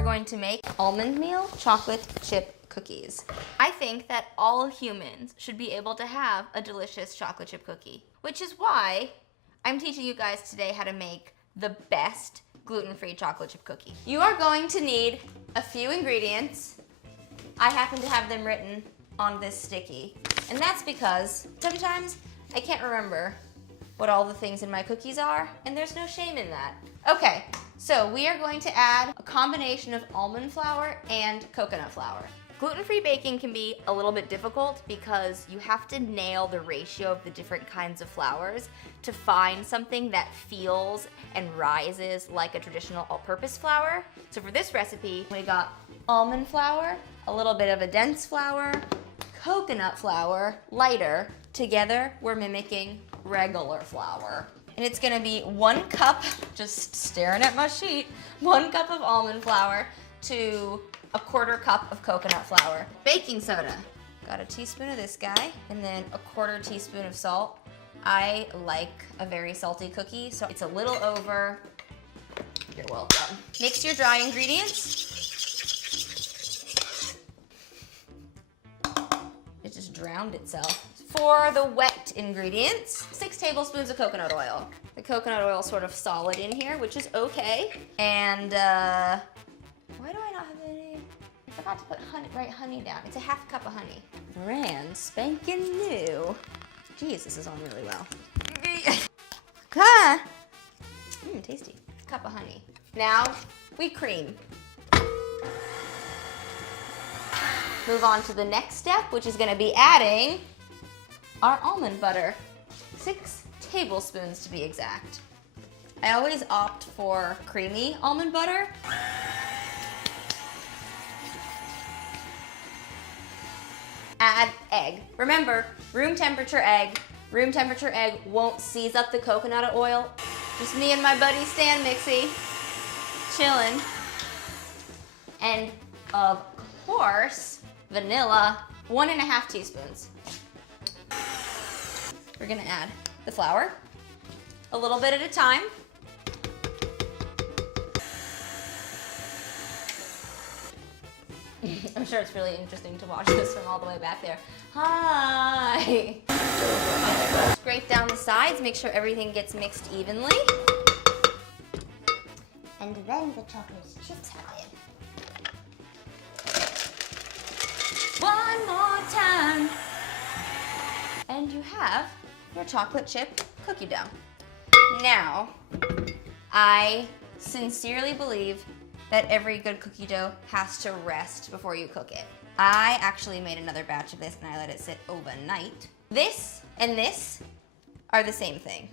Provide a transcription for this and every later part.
we're going to make almond meal chocolate chip cookies. I think that all humans should be able to have a delicious chocolate chip cookie, which is why I'm teaching you guys today how to make the best gluten-free chocolate chip cookie. You are going to need a few ingredients. I happen to have them written on this sticky, and that's because sometimes I can't remember what all the things in my cookies are, and there's no shame in that. Okay, so we are going to add a combination of almond flour and coconut flour. Gluten-free baking can be a little bit difficult because you have to nail the ratio of the different kinds of flours to find something that feels and rises like a traditional all-purpose flour. So for this recipe, we got almond flour, a little bit of a dense flour, coconut flour, lighter. Together, we're mimicking regular flour. And it's gonna be 1 cup, just staring at my sheet, 1 cup of almond flour to a 1/4 cup of coconut flour. Baking soda, got a teaspoon of this guy, and then a 1/4 teaspoon of salt. I like a very salty cookie, so it's a little over. You're welcome. Mix your dry ingredients. It just drowned itself. For the wet ingredients, 6 tablespoons of coconut oil. The coconut oil is sort of solid in here, which is okay. And why do I not have any? I forgot to put honey down. It's a 1/2 cup of honey. Brand spanking new. Geez, this is on really well. Okay. Tasty. Cup of honey. Now we cream. Move on to the next step, which is gonna be adding our almond butter. 6 tablespoons to be exact. I always opt for creamy almond butter. Add egg. Remember, room temperature egg. Room temperature egg won't seize up the coconut oil. Just me and my buddy Stan Mixie, chillin'. And of course, vanilla, 1½ teaspoons. We're gonna add the flour, a little bit at a time. I'm sure it's really interesting to watch this from all the way back there. Hi! Scrape down the sides, make sure everything gets mixed evenly. And then the chocolate chips are in. One more time. And you have your chocolate chip cookie dough. Now, I sincerely believe that every good cookie dough has to rest before you cook it. I actually made another batch of this and I let it sit overnight. This and this are the same thing.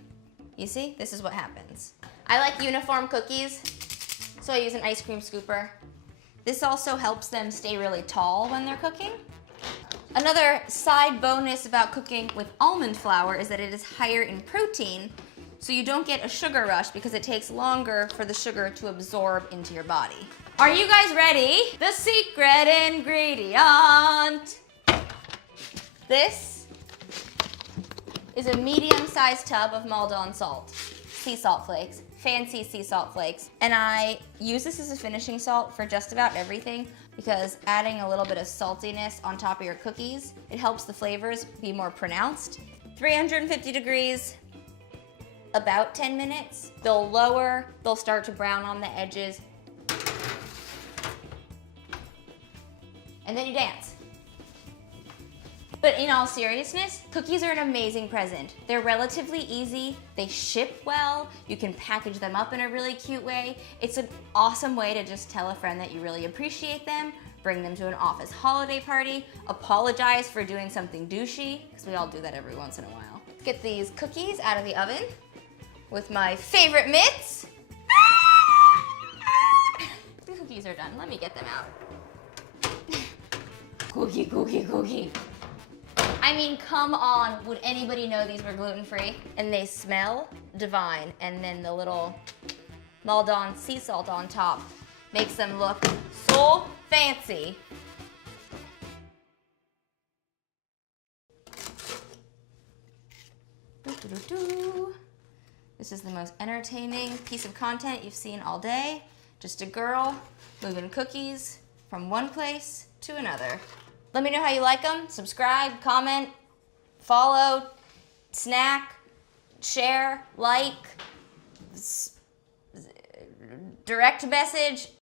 You see, this is what happens. I like uniform cookies, so I use an ice cream scooper. This also helps them stay really tall when they're cooking. Another side bonus about cooking with almond flour is that it is higher in protein, so you don't get a sugar rush because it takes longer for the sugar to absorb into your body. Are you guys ready? The secret ingredient. This is a medium-sized tub of Maldon salt, sea salt flakes, fancy sea salt flakes. And I use this as a finishing salt for just about everything because adding a little bit of saltiness on top of your cookies, it helps the flavors be more pronounced. 350 degrees, about 10 minutes. They'll lower, they'll start to brown on the edges. And then you dance. But in all seriousness, cookies are an amazing present. They're relatively easy, they ship well, you can package them up in a really cute way. It's an awesome way to just tell a friend that you really appreciate them, bring them to an office holiday party, apologize for doing something douchey, because we all do that every once in a while. Get these cookies out of the oven with my favorite mitts. The cookies are done, let me get them out. Cookie, cookie, cookie. I mean, come on, would anybody know these were gluten-free? And they smell divine. And then the little Maldon sea salt on top makes them look so fancy. This is the most entertaining piece of content you've seen all day. Just a girl moving cookies from one place to another. Let me know how you like them. Subscribe, comment, follow, snack, share, like, direct message.